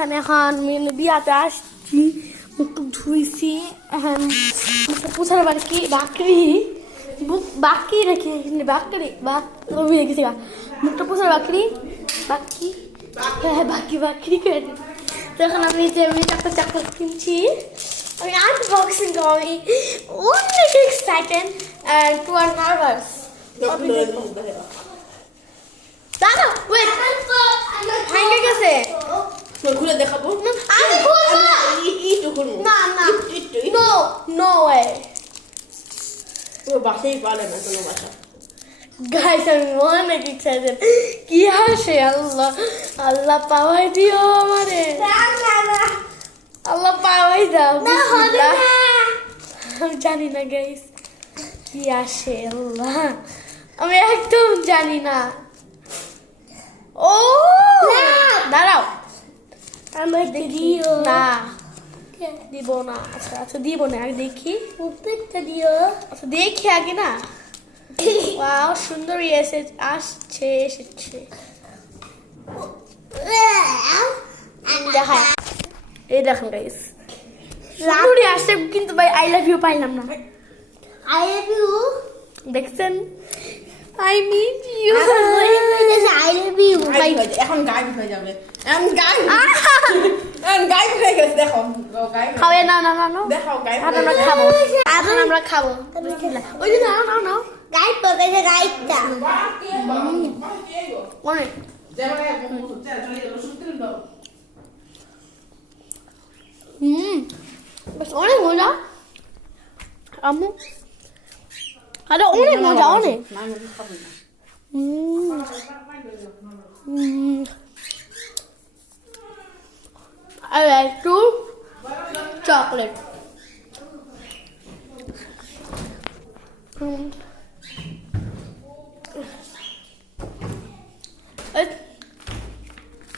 এখানে এখন বিয়াতে আসছি, মুখ ধুইছি, এখন পুছার বাকি বাকি রেখে বাকি রেখেছি, মুখটা পুছার বাকি হ্যাঁ বাকি করে দিই। তো এখন আমি যে চাকর কিনছি, আমি আনবক্সিং করি, অনেক এক্সাইটেড and টু আর নার্ভাস। দাদা ওয়েট, ভেঙে গেছে, খুলে দেখাবো। আমি খুলবো না, নো ওয়ে। বাসাই পারে না কোনো বাসা। গাইস আমি অনেক এক্সাইটেড। কি হাসে, আল্লাহ পাওয়াই দিও আমারে, আল্লাহ পাওয়াই দাও। আমি জানি না গাইস কি আসে, আল্লাহ আমি একদম জানি না। ও দাঁড়াও, আমাকে দিও না দিব না। আচ্ছা দিব না, আগে দেখি। উপরটা দিও। আচ্ছা দেখি আগে না। ওয়াও সুন্দরী এসেছে। দেখায়, এই দেখুন গাইস, সুন্দরী আসছে কিন্তু ভাই আই লাভ ইউ পাইলাম না। আই লাভ ইউ দেখছেন, I need you. I love you এখন গায়েব হয়ে যাবে। এখন গায়েব হয়ে গেছে, দেখো খাবে না দেখাও গায়েব আর আমরা খাবো, এখন আমরা খাবো। ওই যে নাও গাইড পকেটে গাইডটা অনেক বেশ অনেক মজা আম্মু, আরে অনেক মজা অনেক। আর একটু চকলেট।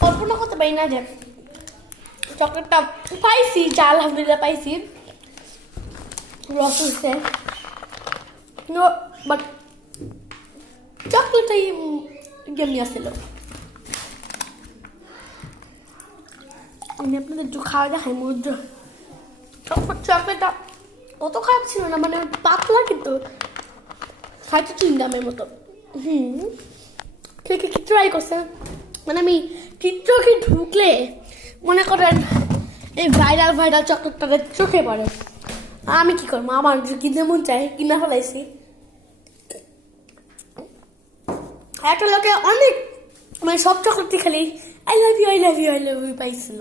কল্পনা করতে পারি না যে চকলেটটা পাইছি, যা আলহামদুলিল্লাহ পাইছি, রস হচ্ছে, বাট চকলেটটাই গেমি আসছিল। আমি আপনাদের একটু খাওয়া দেখাই, মজা চকলেটটা অত খারাপ ছিল না, মানে পাতলা কিন্তু খাইতে চিংগামের মতো। কে ট্রাই করছে, মানে আমি টিকটকে ঢুকলে মনে করেন এই ভাইরাল চকলেটটা চোখে পড়ে, আমি কি করবো, আমার কিনতে মন চাই, কিনা ফেলাইছি। একটা লোকে অনেক মানে সব চকলেটই খালি আই লাভ ইউ পাইছিল।